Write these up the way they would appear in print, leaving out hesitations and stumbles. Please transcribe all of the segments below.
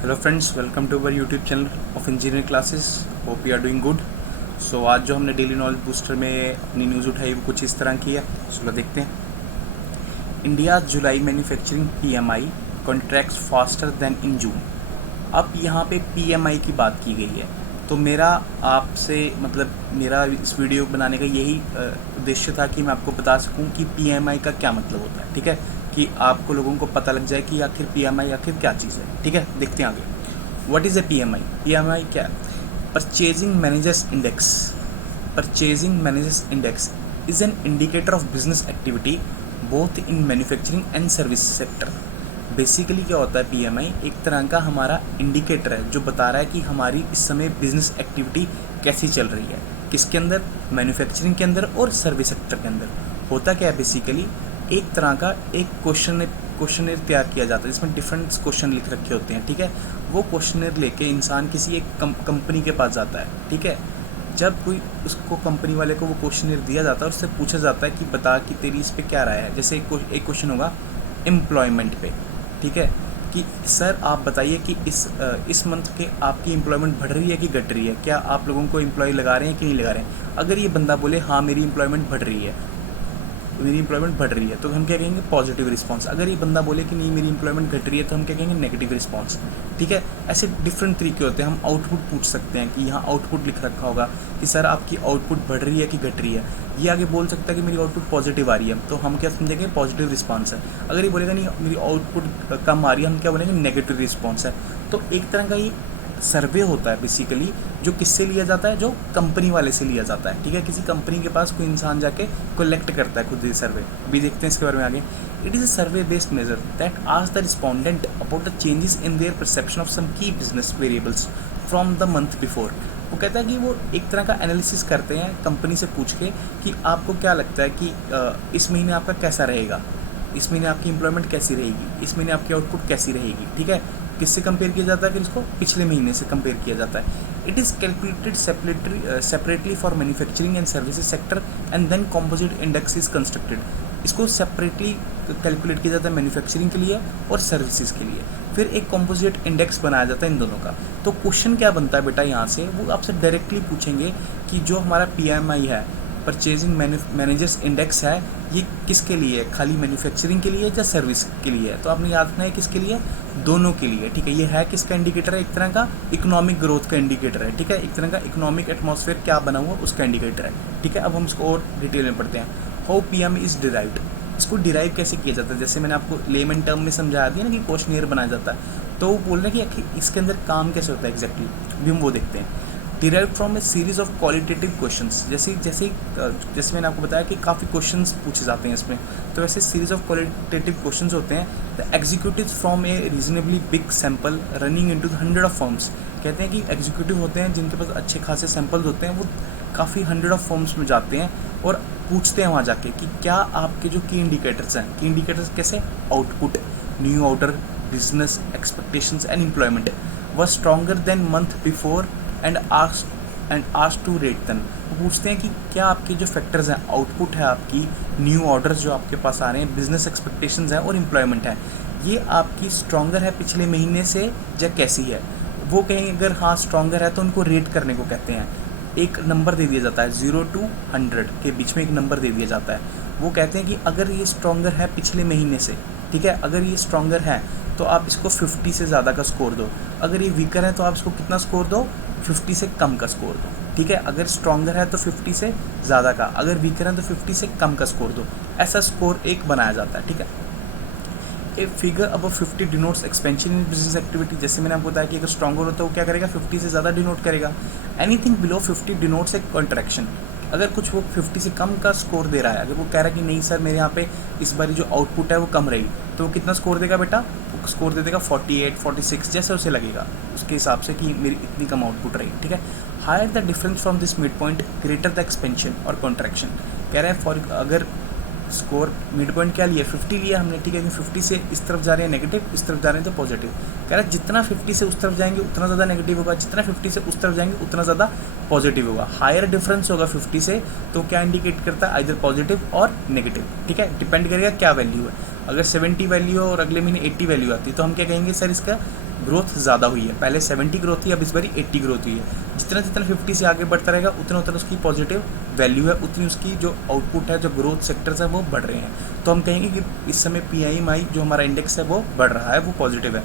Hello friends, welcome to our YouTube channel of engineering classes. Hope you are doing good. So आज जो हमने daily knowledge booster में अपनी news उठाई वो कुछ इस तरह की है। चलो देखते हैं। India July manufacturing PMI contracts faster than in June. अब यहाँ पे पीएमआई की बात की गई है, तो मेरा आपसे मेरा इस वीडियो बनाने का यही उद्देश्य था कि मैं आपको बता सकूं कि पीएमआई का क्या मतलब होता है। ठीक है, कि आपको लोगों को पता लग जाए कि आखिर पीएमआई आखिर क्या चीज़ है। ठीक है, देखते हैं आगे। What is a PMI? PMI क्या है? Purchasing managers index. Purchasing managers index is an indicator of business activity both in manufacturing and service sector. Basically क्या होता है पीएमआई? एक तरह का हमारा इंडिकेटर है जो बता रहा है कि हमारी इस समय बिजनेस एक्टिविटी कैसी चल रही है, किसके अंदर, मैन्युफैक्चरिंग के अंदर और सर्विस सेक्टर के अंदर। होता क्या है बेसिकली, एक तरह का एक क्वेश्चनर तैयार किया जाता है जिसमें डिफरेंट क्वेश्चन लिख रखे होते हैं। ठीक है, वो क्वेश्चनर लेके इंसान किसी एक कंपनी के पास जाता है। ठीक है, जब कोई उसको कंपनी वाले को वो क्वेश्चनर दिया जाता है, उससे पूछा जाता है कि बता कि तेरी इस पे क्या राय है। जैसे एक क्वेश्चन होगा एम्प्लॉयमेंट पे। ठीक है, कि सर आप बताइए कि इस मंथ के आपकी एम्प्लॉयमेंट बढ़ रही है कि घट रही है, क्या आप लोगों को एम्प्लॉय लगा रहे हैं कि नहीं लगा रहे हैं। अगर ये बंदा बोले हाँ मेरी एम्प्लॉयमेंट बढ़ रही है, तो हम क्या कहेंगे? Positive response. अगर ये बंदा बोले कि नहीं मेरी एम्प्लॉयमेंट घट रही है, तो हम क्या कहेंगे? Negative response. ठीक है, ऐसे डिफरेंट तरीके होते हैं। हम आउटपुट पूछ सकते हैं कि यहाँ आउटपुट लिख रखा होगा कि सर आपकी आउटपुट बढ़ रही है कि घट रही है। ये आगे बोल सकता है कि मेरी आउटपुट पॉजिटिव आ रही है, तो हम क्या समझेंगे? पॉजिटिव रिस्पांस है। अगर ये बोलेगा नहीं मेरी आउटपुट कम आ रही है, हम क्या बोलेंगे? नेगेटिव रिस्पांस है। तो एक तरह का ये सर्वे होता है बेसिकली, जो किससे लिया जाता है? जो कंपनी वाले से लिया जाता है। ठीक है, किसी कंपनी के पास कोई इंसान जाके कलेक्ट करता है खुद ये सर्वे। अभी देखते हैं इसके बारे में आगे। It is a survey based measure that asks the respondent about the changes in their perception of some key business variables from the month before. वो कहता है कि वो एक तरह का एनालिसिस करते हैं कंपनी से पूछ के कि आपको क्या लगता है कि इस महीने आपका कैसा रहेगा, इस महीने आपकी एम्प्लॉयमेंट कैसी रहेगी, इस महीने आपकी आउटपुट कैसी रहेगी। ठीक है, किससे कंपेयर किया जाता है? फिर इसको पिछले महीने से कंपेयर किया जाता है। It is calculated separately for manufacturing and services sector and then composite index is constructed. इसको सेपरेटली कैलकुलेट किया जाता है मैन्युफैक्चरिंग के लिए और सर्विसेज के लिए, फिर एक कॉम्पोजिट इंडेक्स बनाया जाता है इन दोनों का। तो क्वेश्चन क्या बनता है बेटा यहाँ से? वो आपसे डायरेक्टली पूछेंगे कि जो हमारा पीएमआई है, परचेजिंग मैनेजर्स इंडेक्स है, ये किसके लिए है? खाली मैन्युफैक्चरिंग के लिए या सर्विस के लिए है? तो आपने याद रखना है किसके लिए? दोनों के लिए। ठीक है, ये है किसका इंडिकेटर है? एक तरह का इकोनॉमिक ग्रोथ का इंडिकेटर है। ठीक है, एक तरह का इकोनॉमिक एटमॉस्फेयर क्या बना हुआ उसका इंडिकेटर है। ठीक है, अब हम इसको और डिटेल में पढ़ते हैं। How PM is derived. इसको डिराइव कैसे किया जाता है? जैसे मैंने आपको लेमन टर्म में समझाया दिया ना कि क्वेश्चनियर बनाया जाता है, तो वो बोल रहे हैं कि इसके अंदर काम कैसे होता है एग्जैक्टली, भी हम वो देखते हैं। Derive from A series of qualitative questions. जैसे मैंने आपको बताया कि काफ़ी क्वेश्चंस पूछे जाते हैं इसमें, तो वैसे सीरीज ऑफ क्वालिटेटिव क्वेश्चंस होते हैं। The executives from A reasonably big sample running into 100 of forms. कहते हैं कि एग्जीक्यूटिव होते हैं जिनके पास अच्छे खासे सैम्पल्स होते हैं, वो काफ़ी 100 ऑफ फॉर्म्स में जाते हैं और पूछते हैं वहाँ जाके कि क्या आपके जो की इंडिकेटर्स हैं, की इंडिकेटर्स कैसे? Output, new order, business expectations and employment were stronger than month before and ask to rate them. वो पूछते हैं कि क्या आपके जो फैक्टर्स हैं, आउटपुट है आपकी, न्यू ऑर्डर्स जो आपके पास आ रहे हैं, बिजनेस एक्सपेक्टेशंस हैं और एम्प्लॉयमेंट है, ये आपकी स्ट्रॉन्गर है पिछले महीने से या कैसी है? वो कहेंगे अगर हाँ स्ट्रॉन्गर है तो उनको रेट करने को कहते हैं। एक नंबर दे दिया जाता है, 0 to 100 के बीच में एक नंबर दे दिया जाता है। वो कहते हैं कि अगर ये स्ट्रॉन्गर है पिछले महीने से, ठीक है, अगर ये स्ट्रॉन्गर है तो आप इसको 50 से ज़्यादा का स्कोर दो। अगर ये वीकर है तो आप इसको कितना स्कोर दो? 50 से कम का स्कोर दो। ठीक है, अगर स्ट्रॉन्गर है तो 50 से ज़्यादा का, अगर वीकर है तो 50 से कम का स्कोर दो। ऐसा स्कोर एक बनाया जाता है। ठीक है, a figure above 50 denotes expansion in business activity. जैसे मैंने आपको बताया कि अगर स्ट्रॉन्गर होता है वो क्या करेगा? 50 से ज़्यादा डिनोट करेगा। एनीथिंग बिलो 50 डिनोट्स ए कॉन्ट्रैक्शन। अगर कुछ वो 50 से कम का स्कोर दे रहा है, अगर वो कह रहा है कि नहीं सर मेरे यहाँ पे इस बारी जो आउटपुट है वो कम रही, तो वो कितना स्कोर देगा बेटा? वो स्कोर दे देगा 48, 46, जैसे उसे लगेगा उसके हिसाब से कि मेरी इतनी कम आउटपुट रही। ठीक है, higher the difference from this mid point greater the expansion और कॉन्ट्रैक्शन। कह रहे हैं फॉर अगर स्कोर मिड पॉइंट क्या लिया? 50 लिया हमने। ठीक है, 50 से इस तरफ जा रहे हैं नेगेटिव, इस तरफ जा रहे हैं तो पॉजिटिव। कह रहा है जितना 50 से उस तरफ जाएंगे उतना ज़्यादा नेगेटिव होगा, जितना 50 से उस तरफ जाएंगे उतना ज़्यादा पॉजिटिव होगा। हायर डिफरेंस होगा 50 से, तो क्या इंडिकेट करता है? आइदर पॉजिटिव और नेगेटिव। ठीक है, डिपेंड करेगा क्या वैल्यू है। अगर 70 वैल्यू हो और अगले महीने 80 वैल्यू आती है तो हम क्या कहेंगे? सर इसका ग्रोथ ज़्यादा हुई है। पहले 70 ग्रोथ थी, अब इस बारी 80 ग्रोथ हुई है। जितना जितना 50 से आगे बढ़ता रहेगा उतना उतना उसकी पॉजिटिव वैल्यू है, उतनी उसकी जो आउटपुट है, जो ग्रोथ सेक्टर्स है वो बढ़ रहे हैं। तो हम कहेंगे कि इस समय PMI जो हमारा इंडेक्स है वो बढ़ रहा है, वो पॉजिटिव है।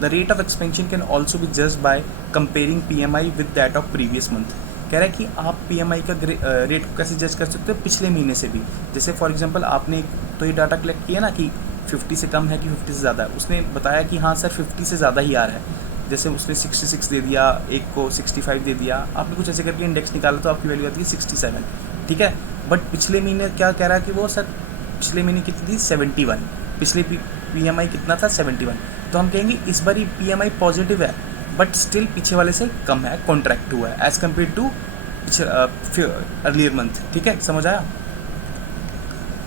The rate of expansion can also be judged by comparing PMI with that of previous month. कह रहा है कि आप PMI का रेट को कैसे जज कर सकते हो, पिछले महीने से भी। जैसे फॉर एग्जांपल आपने तो ये डाटा कलेक्ट किया ना कि 50 से कम है कि 50 से ज़्यादा है, उसने बताया कि हाँ सर 50 से ज़्यादा ही आ रहा है। जैसे उसने 66 दे दिया, एक को 65 दे दिया, आपने कुछ ऐसे करके इंडेक्स निकाला तो आपकी वैल्यू आती है 67, ठीक है। बट पिछले महीने क्या कह रहा है कि वो सर पिछले महीने कितनी थी 71, पिछले PMI कितना था 71। तो हम कहेंगे इस बार PMI पॉजिटिव है बट स्टिल पीछे वाले से कम है, कॉन्ट्रैक्ट हुआ है as compare to earlier month, ठीक है, समझ आया।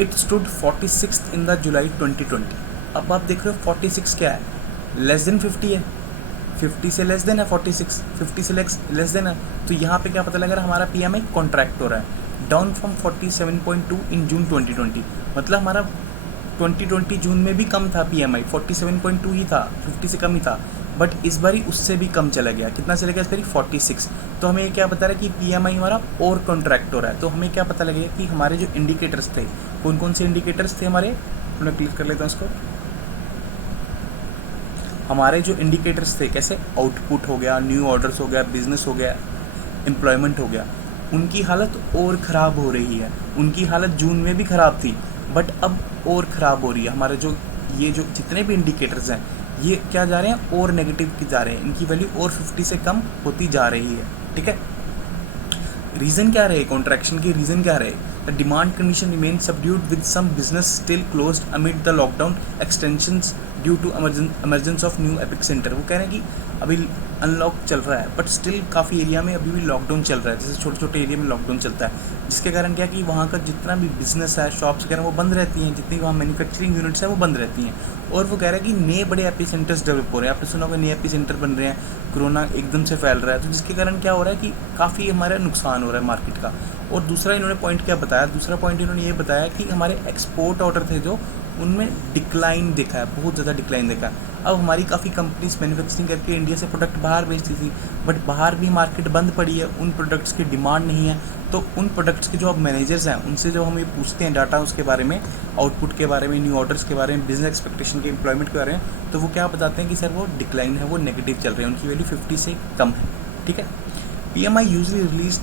It stood 46 in the July 2020। अब आप देख रहे हो 46 क्या है, लेस देन 50 है, 50 से लेस देन है 46, 50 से लेस देन है। तो यहाँ पे क्या पता लग रहा है, हमारा PMI कॉन्ट्रैक्ट हो रहा है, डाउन फ्रॉम 47.2 इन जून 2020। मतलब हमारा 2020 जून में भी कम था PMI, 47.2 ही था, 50 से कम ही था। बट इस बारी उससे भी कम चला गया, कितना चला गया इस बारी 46। तो हमें क्या बता रहा है कि PMI हमारा और कॉन्ट्रैक्ट हो रहा है। तो हमें क्या पता लगेगा कि हमारे जो इंडिकेटर्स थे, कौन कौन से इंडिकेटर्स थे हमारे, मैं क्लिक कर लेता हूँ इसको। हमारे जो इंडिकेटर्स थे, कैसे, आउटपुट हो गया, न्यू ऑर्डर्स हो गया, बिजनेस हो गया, एम्प्लॉयमेंट हो गया, उनकी हालत और ख़राब हो रही है। उनकी हालत जून में भी ख़राब थी बट अब और ख़राब हो रही है। हमारे जो ये जो जितने भी इंडिकेटर्स हैं ये क्या जा रहे हैं, और नेगेटिव की जा रहे हैं, इनकी वैल्यू और 50 से कम होती जा रही है, ठीक है। रीज़न क्या रहे कॉन्ट्रैक्शन की, रीज़न क्या रहे, the demand condition remain subdued with some business still closed amid the lockdown extensions due to emergence of new epicentre. वो कह रहे हैं कि अभी अनलॉक चल रहा है बट स्टिल काफ़ी एरिया में अभी भी लॉकडाउन चल रहा है, जैसे छोटे छोटे एरिया में लॉकडाउन चलता है, जिसके कारण क्या कि वहाँ का जितना भी बिजनेस है, शॉप्स वगैरह वो बंद रहती हैं, जितनी वहाँ मैन्युफैक्चरिंग यूनिट्स हैं वो बंद रहती हैं। और वो कह रहा है कि नए बड़े एपी सेंटर्स डेवलप हो रहे हैं, आपने सुना होगा नए एपी सेंटर बन रहे हैं, कोरोना एकदम से फैल रहा है, तो जिसके कारण क्या हो रहा है कि काफ़ी हमारा नुकसान हो रहा है मार्केट का। और दूसरा इन्होंने पॉइंट क्या बताया, दूसरा पॉइंट इन्होंने ये बताया कि हमारे एक्सपोर्ट ऑर्डर थे जो, उनमें डिक्लाइन देखा है, बहुत ज़्यादा डिक्लाइन देखा है। अब हमारी काफ़ी कंपनीज मैन्युफैक्चरिंग करके इंडिया से प्रोडक्ट बाहर भेजती थी बट बाहर भी मार्केट बंद पड़ी है, उन प्रोडक्ट्स की डिमांड नहीं है। तो उन प्रोडक्ट्स के जो अब मैनेजर्स हैं उनसे जो हम ये पूछते हैं डाटा उसके बारे में, आउटपुट के बारे में, न्यू ऑर्डर्स के बारे में, बिजनेस एक्सपेक्टेशन के, एम्प्लॉयमेंट के बारे में, तो वो क्या बताते हैं कि सर वो डिक्लाइन है, वो नेगेटिव चल रहे हैं, उनकी वैल्यू 50 से कम है, ठीक है। PMI usually release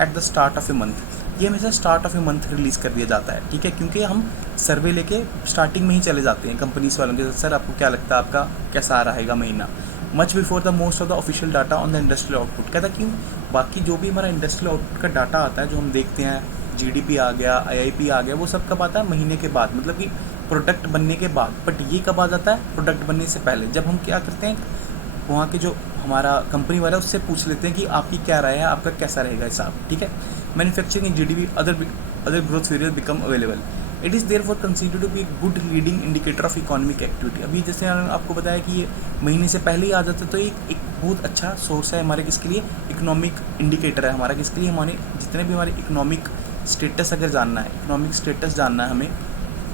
at the start of a month. ये हमेशा start of a month release कर दिया जाता है, ठीक है, क्योंकि हम सर्वे लेके स्टार्टिंग में ही चले जाते हैं कंपनीज वालों के, सर आपको क्या लगता है आपका कैसा आ रहेगा महीना, much before the most of the official data on the industrial output. कहता क्यों, बाकी जो भी हमारा इंडस्ट्रियल आउटपुट का डाटा आता है जो हम देखते हैं, GDP आ गया, IIP आ गया, वो सब कब आता है, महीने के बाद, मतलब कि प्रोडक्ट बनने के बाद। बट ये कब आ जाता है, प्रोडक्ट बनने से पहले। जब हम क्या करते हैं, वहाँ के जो हमारा कंपनी वाला उससे पूछ लेते हैं कि आपकी क्या राय है, आपका कैसा रहेगा हिसाब, ठीक है। Manufacturing GDP other growth variable become available. It is therefore considered to be good leading indicator of economic activity. अभी जैसे आपको बताया कि ये महीने से पहले ही आ जाता है, तो एक बहुत अच्छा सोर्स है हमारे किसके लिए, इकोनॉमिक इंडिकेटर है हमारा किसके लिए, हमारे जितने भी हमारे इकोनॉमिक स्टेटस अगर जानना है, इकोनॉमिक स्टेटस जानना है हमें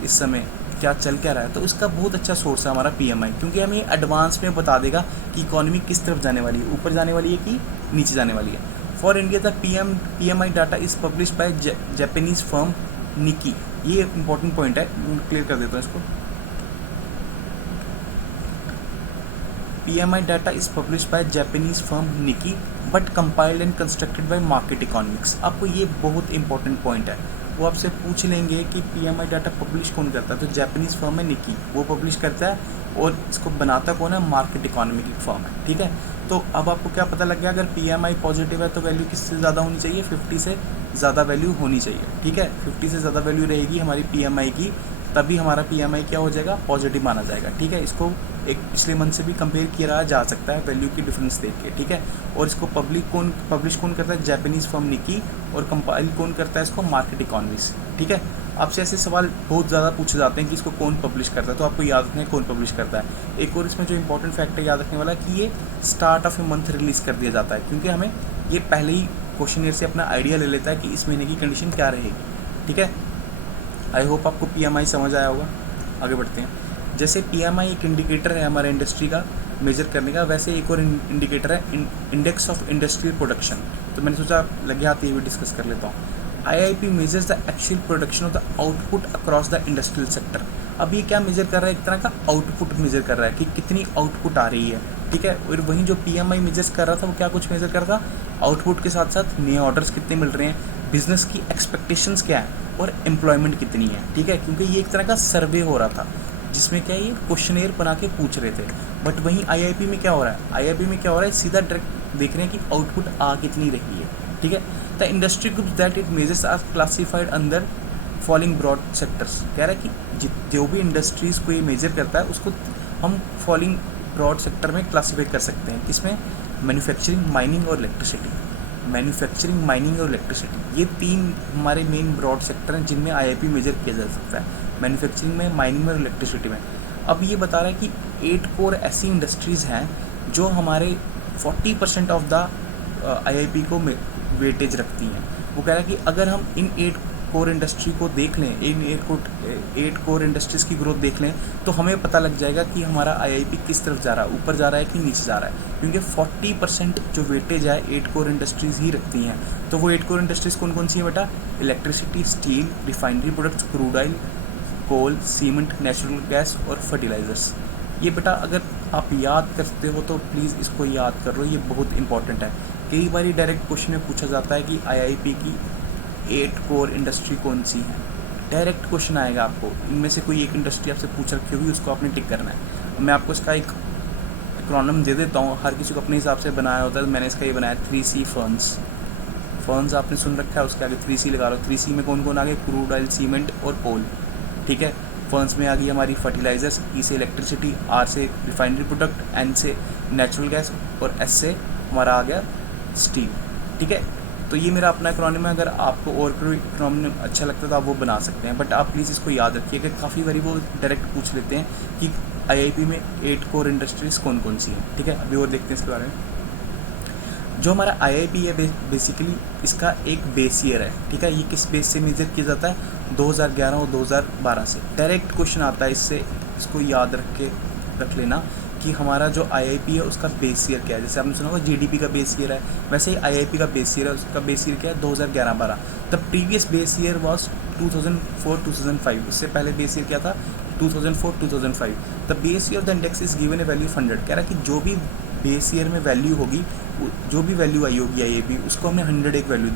इस समय क्या चल क्या रहा है, तो इसका बहुत अच्छा सोर्स है हमारा PMI, क्योंकि हमें एडवांस में बता देगा कि इकोनॉमी किस तरफ जाने वाली है, ऊपर जाने वाली है कि नीचे जाने वाली है। For India the PMI data is publish by Japanese firm Nikkei. ये इंपॉर्टेंट पॉइंट है, क्लियर कर देता हूँ इसको। PMI data is publish by Japanese firm Nikkei but compiled and constructed by Markit Economics. आपको ये बहुत इंपॉर्टेंट पॉइंट है, वो आपसे पूछ लेंगे कि PMI डाटा पब्लिश कौन करता है, तो जापानीज फर्म है निकी, वो पब्लिश करता है, और इसको बनाता कौन है, मार्केट इकोनॉमिक फर्म है, ठीक है। तो अब आपको क्या पता लग गया, अगर PMI पॉजिटिव है तो वैल्यू किससे ज़्यादा होनी चाहिए, 50 से ज़्यादा वैल्यू होनी चाहिए, ठीक है। 50 से ज़्यादा वैल्यू रहेगी हमारी PMI की, तभी हमारा PMI क्या हो जाएगा, पॉजिटिव माना जाएगा, ठीक है। इसको एक पिछले मंथ से भी कंपेयर किया जा सकता है वैल्यू की डिफरेंस देख के, ठीक है। और इसको पब्लिश कौन करता है, जापानीज फर्म निकी, और कंपाइल कौन करता है इसको, मार्केट इकोनॉमिक्स, ठीक है। आपसे ऐसे सवाल बहुत ज़्यादा पूछे जाते हैं कि इसको कौन पब्लिश करता है, तो आपको याद रखना है कौन पब्लिश करता है। एक और इसमें जो इंपॉर्टेंट फैक्ट है याद रखने वाला कि ये start of a month release कर दिया जाता है, क्योंकि हमें ये पहले ही क्वेश्चन से अपना आइडिया ले लेता है कि इस महीने की कंडीशन क्या रहेगी, ठीक है। आई होप आपको PMI समझ आया होगा। आगे बढ़ते हैं। जैसे PMI एक इंडिकेटर है हमारे इंडस्ट्री का मेजर करने का, वैसे एक और इंडिकेटर है इंडेक्स ऑफ इंडस्ट्रियल प्रोडक्शन। तो मैंने सोचा लगे हाथ ये भी डिस्कस कर लेता हूँ। IIP measures the actual production of the output across the industrial sector. अब ये क्या मेजर कर रहा है, एक तरह का आउटपुट मेजर कर रहा है कि कितनी आउटपुट आ रही है, ठीक है। और वहीं जो PMI मेजर्स कर रहा था वो क्या कुछ मेजर कर रहा था, आउटपुट के साथ साथ नए ऑर्डर्स कितने मिल रहे हैं, बिजनेस की एक्सपेक्टेशंस क्या है और एम्प्लॉयमेंट कितनी है, ठीक है। क्योंकि ये एक तरह का सर्वे हो रहा था जिसमें क्या ये क्वेश्चनेयर बना के पूछ रहे थे। बट वहीं IIP में क्या हो रहा है, IIP में क्या हो रहा है, सीधा डायरेक्ट देख रहे हैं कि आउटपुट आ कितनी रही है, ठीक है। The industry groups that it measures are classified under following broad sectors. कह रहा है कि जो भी इंडस्ट्रीज को ये मेजर करता है उसको हम फॉलोइंग ब्रॉड सेक्टर में क्लासीफाई कर सकते हैं। किसमें, मैन्युफैक्चरिंग, माइनिंग और इलेक्ट्रिसिटी। मैन्युफैक्चरिंग, माइनिंग और इलेक्ट्रिसिटी, ये तीन हमारे मेन ब्रॉड सेक्टर हैं जिनमें IIP मेजर किया जा सकता है, मैन्युफैक्चरिंग में, माइनिंग में और इलेक्ट्रिसिटी में। अब ये बता रहा है कि 8 कोर ऐसी इंडस्ट्रीज़ हैं जो हमारे 40% ऑफ द IIP को वेटेज रखती हैं। वो कह रहा है कि अगर हम इन 8 कोर इंडस्ट्री को देख लें, इन 8 कोर इंडस्ट्रीज़ की ग्रोथ देख लें, तो हमें पता लग जाएगा कि हमारा IIP किस तरफ जा रहा है, ऊपर जा रहा है कि नीचे जा रहा है। क्योंकि 40% जो वेटेज है 8 कोर इंडस्ट्रीज़ ही रखती हैं। तो वो 8 कोर इंडस्ट्रीज़ कौन कौन सी हैं बेटा, electricity, steel, refinery products, crude oil, coal, cement, natural gas और फर्टिलाइजर्स। ये बेटा अगर आप याद करते हो तो प्लीज़ इसको याद कर लो, ये बहुत इंपॉर्टेंट है। कई बार डायरेक्ट क्वेश्चन में पूछा जाता है कि IIP की 8 कोर इंडस्ट्री कौन सी है, डायरेक्ट क्वेश्चन आएगा आपको, इनमें से कोई एक इंडस्ट्री आपसे पूछ रखी होगी, उसको आपने टिक करना है। मैं आपको इसका एक एक्रोनिम दे देता हूँ, हर किसी को अपने हिसाब से बनाया होता है। मैंने इसका ये बनाया 3C फर्न्स। फर्न्स आपने सुन रखा है, उसके आगे 3C लगा लो। 3C में कौन कौन आ गए, क्रूड ऑयल, सीमेंट और कोल, ठीक है। फर्न्स में आ गई हमारी फर्टिलाइजर्स, E से इलेक्ट्रिसिटी, R से रिफाइनरी प्रोडक्ट, N से नेचुरल गैस और S से हमारा आ गया स्टील, ठीक है। तो ये मेरा अपना एक्रोनिम है, अगर आपको और कोई एक्रोनिम अच्छा लगता है तो आप वो बना सकते हैं। बट आप प्लीज़ इसको याद रखिए कि काफ़ी बारी वो डायरेक्ट पूछ लेते हैं कि IIP में 8 कोर इंडस्ट्रीज़ कौन कौन सी हैं, ठीक है। अभी और देखते हैं इसके बारे में। जो हमारा IIP है बेसिकली इसका एक बेस ईयर है, ठीक है। ये किस बेस से मेजर किया जाता है, 2011 और 2012 से। डायरेक्ट क्वेश्चन आता है इससे, इसको याद रख लेना कि हमारा जो IIP है उसका बेस ईयर क्या है। जैसे आपने सुना होगा GDP का बेस ईयर है, वैसे ही IIP का बेस ईयर है, उसका बेस ईयर क्या है, 2011-12। The previous base year was 2004-2005। उससे पहले बेस ईयर क्या था, 2004-2005। The base year of the index is given A value of 100। कह रहा है कि जो भी बेस ईयर में वैल्यू होगी, जो भी वैल्यू आई होगी IIP, उसको हमने 100 एक वैल्यू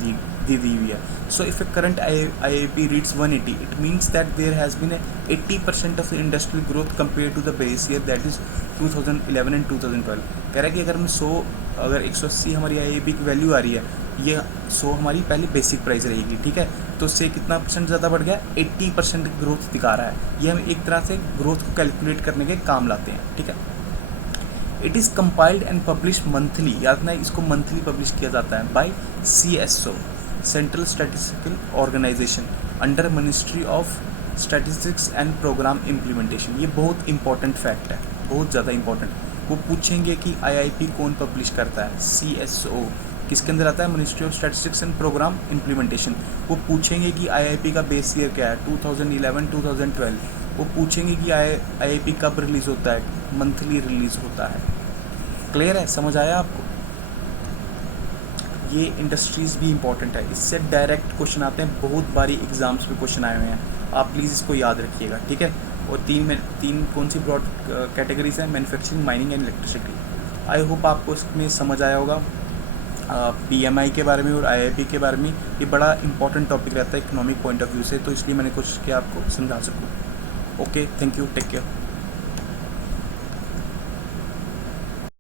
दी हुई है। So if a current IIP reads 180, it means that there has been 80% of the industrial growth compare to the base year that is 2011 and 2012। कह रहा है कि अगर हम 180 हमारी IIP की वैल्यू आ रही है, ये 100 हमारी पहले बेसिक प्राइस रहेगी, ठीक है। तो उससे कितना परसेंट ज़्यादा बढ़ गया, 80% ग्रोथ दिखा रहा है। ये हम एक तरह से ग्रोथ को कैलकुलेट करने के काम लाते हैं, ठीक है। It is compiled and publish monthly, याद ना, इसको मंथली पब्लिश किया जाता है by CSO, Central Statistical Organisation, under Ministry of Statistics and Programme Implementation. ये बहुत इंपॉर्टेंट फैक्ट है, बहुत ज़्यादा इंपॉर्टेंट। वो पूछेंगे कि IIP कौन पब्लिश करता है, CSO किसके अंदर आता है, Ministry of Statistics and Programme Implementation. वो पूछेंगे कि IIP का बेस ईयर क्या है, 2011-2012। वो पूछेंगे कि IIP कब रिलीज़ होता है, मंथली रिलीज़ होता है। क्लियर है, समझ आया आपको। ये इंडस्ट्रीज़ भी इंपॉर्टेंट है, इससे डायरेक्ट क्वेश्चन आते हैं, बहुत बारी एग्जाम्स में क्वेश्चन आए हुए हैं। आप प्लीज़ इसको याद रखिएगा, ठीक है। और तीन कौन सी ब्रॉड कैटेगरीज हैं, manufacturing, mining and electricity. I hope आपको इसमें समझ आया होगा। PMI के बारे में और IIP के बारे में ये बड़ा इंपॉर्टेंट टॉपिक रहता है इकोनॉमिक पॉइंट ऑफ व्यू से, तो इसलिए मैंने कोशिश किया आपको समझा सकूँ। Okay, thank you, take care.